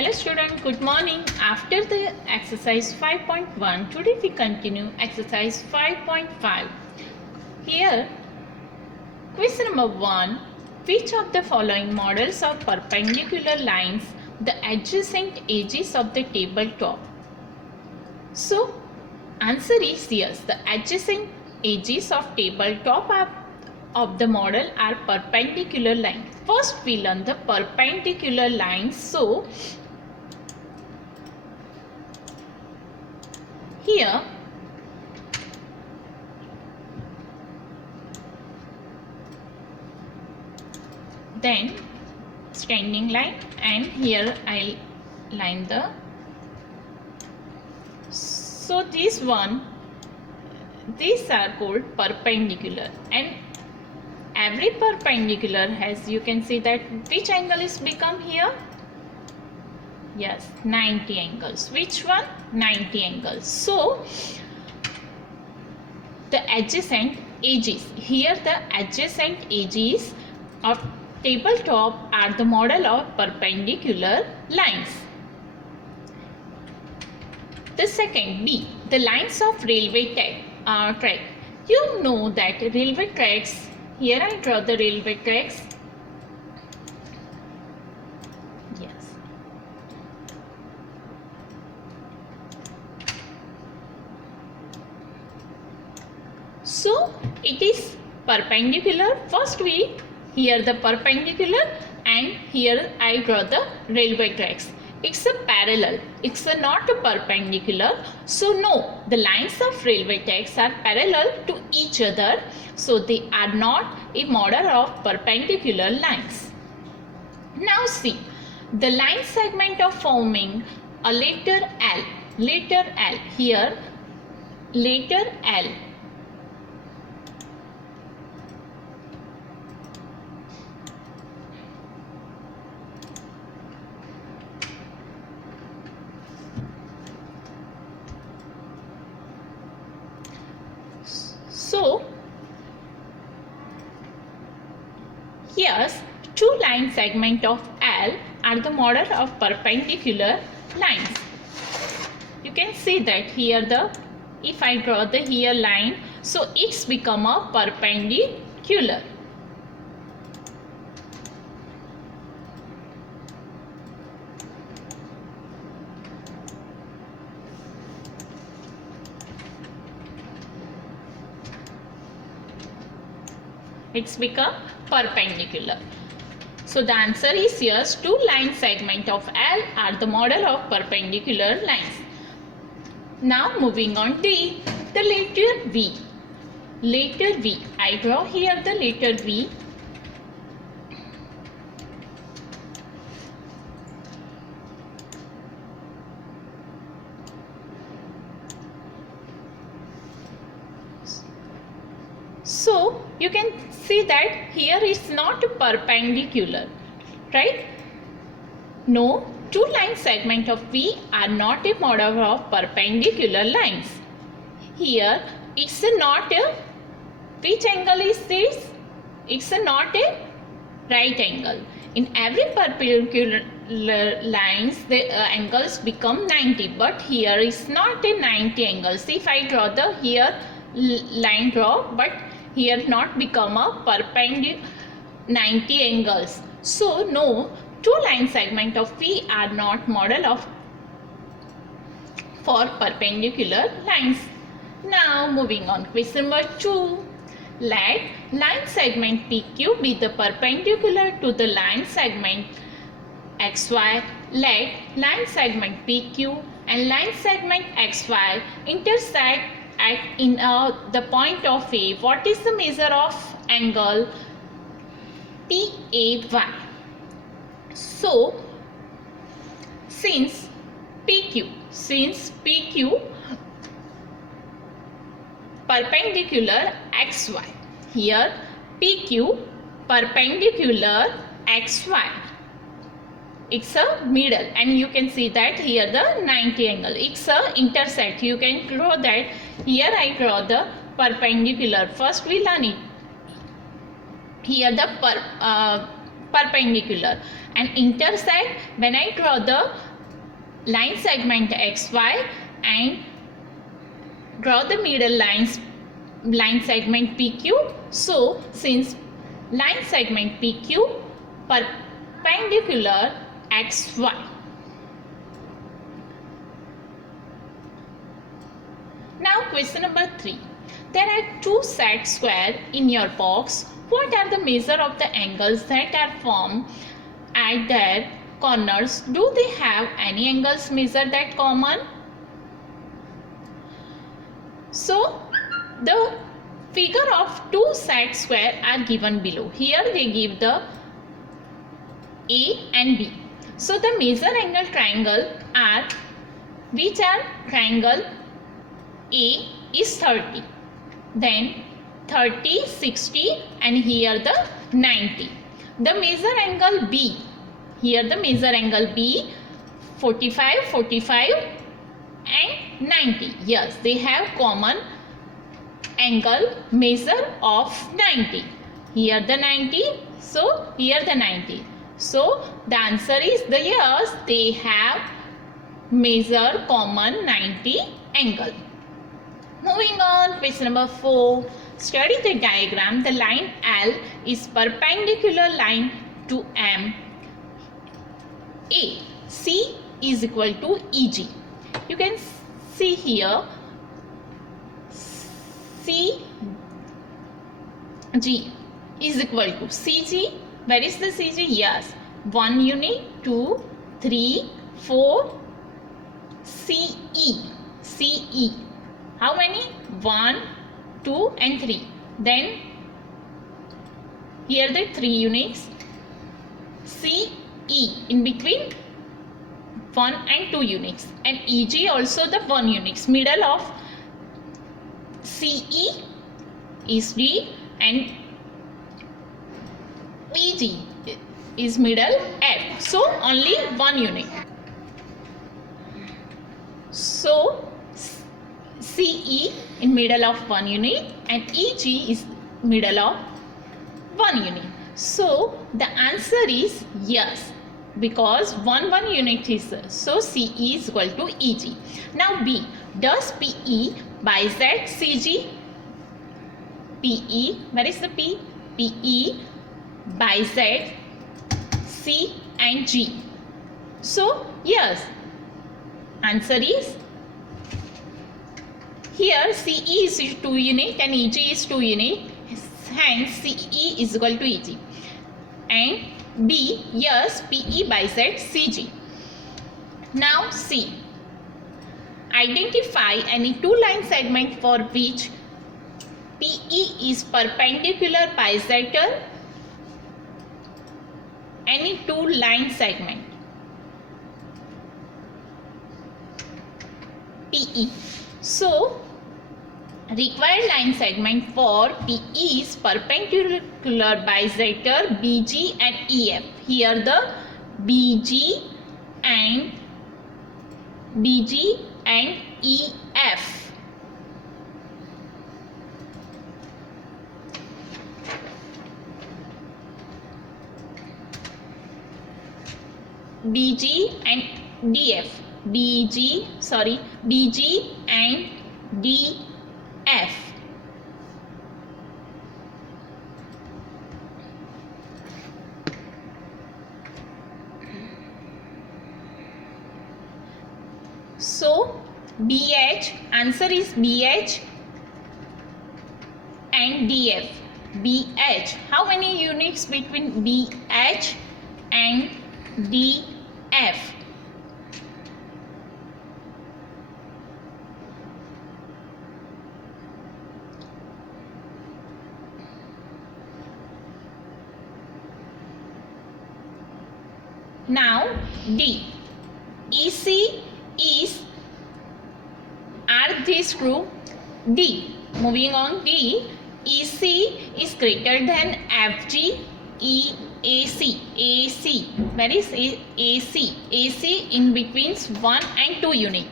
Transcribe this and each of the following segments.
Hello student, good morning. After the exercise 5.1, today we continue exercise 5.5. Here, question number 1. Which of the following models of perpendicular lines the adjacent edges of the tabletop? So, answer is yes. The adjacent edges of tabletop of the model are perpendicular lines. First, we learn the perpendicular lines. So, here then standing line, and here I'll line the, so these are called perpendicular, and every perpendicular has, you can see that which angle is become here. Yes, 90 angles. Which one? 90 angles. So, the adjacent edges. Here the adjacent edges of tabletop are the model of perpendicular lines. The second, B. The lines of railway track. You know that railway tracks. Here I draw the railway tracks. So it is perpendicular. First we here the perpendicular, and here I draw the railway tracks. It's a parallel. It's not a perpendicular. So no, the lines of railway tracks are parallel to each other. So they are not a model of perpendicular lines. Now see, the line segment of forming a letter L. Letter L. Here letter L. So, here's two line segment of L are the model of perpendicular lines. You can see that here if I draw the here line, so it's become a perpendicular. It's become perpendicular. So the answer is yes, two line segment of L are the model of perpendicular lines. Now moving on D, the letter V. Letter V. I draw here the letter V. So you can see that here is not perpendicular, right? No, two line segment of V are not a model of perpendicular lines. Here it's not a, which angle is this? It's not a right angle. In every perpendicular lines the angles become 90, but here is not a 90 angles. If I draw the here line draw, but here not become a perpendicular 90 angles. So no, two line segment of V are not model of for perpendicular lines. Now moving on, question number 2. Let line segment PQ be the perpendicular to the line segment XY. Let line segment PQ and line segment XY intersect in the point of A. What is the measure of angle PAY? So since PQ perpendicular XY, here PQ perpendicular XY, it's a middle, and you can see that here the 90 angle, it's a intersect. You can draw that. Here I draw the perpendicular. First we learn it. Here the perpendicular, and intersect, when I draw the line segment XY and draw the middle line segment PQ. So since line segment PQ perpendicular XY. Now question number 3. There are two set squares in your box. What are the measure of the angles that are formed at their corners? Do they have any angles measure that common? So the figure of two set square are given below. Here they give the A and B. So the measure angle triangle are, which are triangle A is 30, then 30, 60 and here the 90. The measure angle B, here the measure angle B 45, 45 and 90. Yes, they have common angle measure of 90. Here the 90, so here the 90. So the answer is the yes, they have measure common 90 angle. Moving on, question number 4. Study the diagram. The line L is perpendicular line to M. A. C is equal to EG. You can see here CG is equal to CG. Where is the CG? Yes. 1 unit, 2, 3, 4. CE. How many? 1, 2 and 3. Then here the 3 units. CE in between 1 and 2 units. And EG also the 1 units. Middle of CE is D and EG is middle F. So only 1 unit. So CE in middle of 1 unit and EG is middle of 1 unit. So the answer is yes, because 1 unit is, so CE is equal to EG. Now B. Does PE bisect CG? PE, where is the P? PE bisect C and G. So yes, answer is here CE is 2 unit and EG is 2 unit, hence CE is equal to EG. And B, yes, PE bisects CG. Now C. Identify any two line segment for which PE is perpendicular bisector. Any two line segment. PE. So required line segment for PE is perpendicular bisector BG and EF. Here the BG and EF. BG and DF. BG and DF. So BH, answer is BH and DF. BH, how many units between BH and DF? Now D. EC is, are these true? D. Moving on, D. EC is greater than FG. AC. Where is AC? AC in between 1 and 2 unit.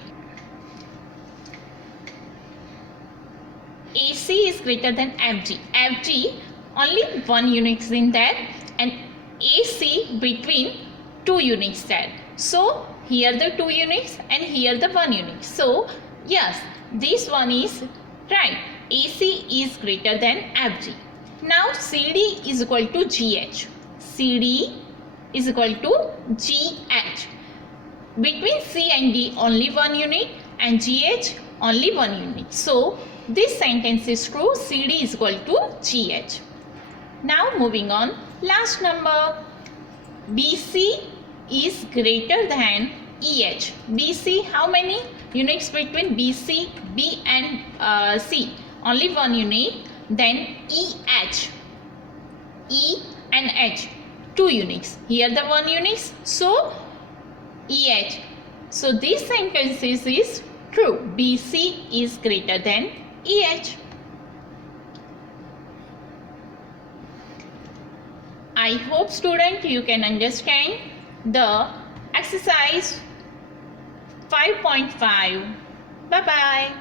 AC is greater than FG. FG only 1 unit is in there and AC between 2 units there. So here the 2 units and here the 1 unit. So yes, this one is right. AC is greater than FG. Now CD is equal to GH. CD is equal to GH. Between C and D only 1 unit and GH only 1 unit. So this sentence is true. CD is equal to GH. Now moving on, last number, BC is greater than EH. BC, how many units between BC, B and C? Only 1 unit. Then EH, E and H, 2 units. Here the 1 units, so EH. So this sentence is true. BC is greater than EH. I hope student you can understand the exercise 5.5. Bye bye.